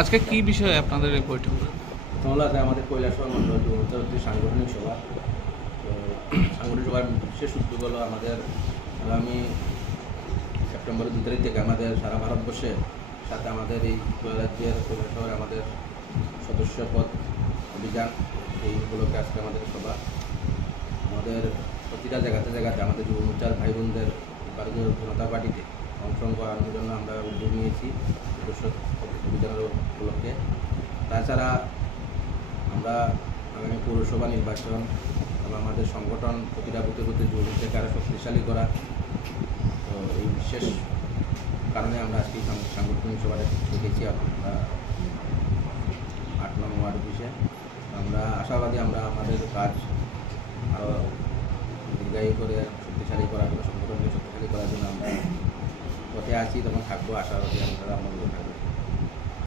আজকে কি বিষয়ে আপনাদের এই বৈঠক? আছে আমাদের মন্ডল চতুর্থ হচ্ছে সাংগঠনিক সভা। তো সাংগঠনিক সভার বিশেষ উদ্যোগ হলো আমাদের আগামী সেপ্টেম্বরের দু তারিখ থেকে আমাদের সারা ভারতবর্ষে সাথে আমাদের এই রাজ্যের কৈলাসহরে আমাদের সদস্য পদ অভিযান, এই উপলক্ষে আজকে আমাদের সভা। আমাদের প্রতিটা জায়গাতে জায়গাতে আমাদের যুব মোর্চার ভাই বোনদের ভারতীয় জনতা পার্টিতে অংশগ্রহণ করানোর জন্য আমরা উদ্যোগ নিয়েছি। সদস্য অভিযানের উপলক্ষে। তাছাড়া আমরা আগামী পৌরসভা নির্বাচন এবং আমাদের সংগঠন প্রতিটা বুথে বুথে যুবকদেরকে আরও শক্তিশালী করা, তো এই বিশেষ কারণে আমরা আজকে সাংগঠনিক সভাটা দেখেছি আমরা আট নম্বর ওয়ার্ড অফিসে। আমরা আশাবাদী আমরা আমাদের কাজ আরও দীর্ঘায়ু করে, শক্তিশালী করার জন্য, সংগঠনকে শক্তিশালী করার জন্য আমরা পথে আছি তখন থাকব। আশাবাদী আমরা আমরা থাকব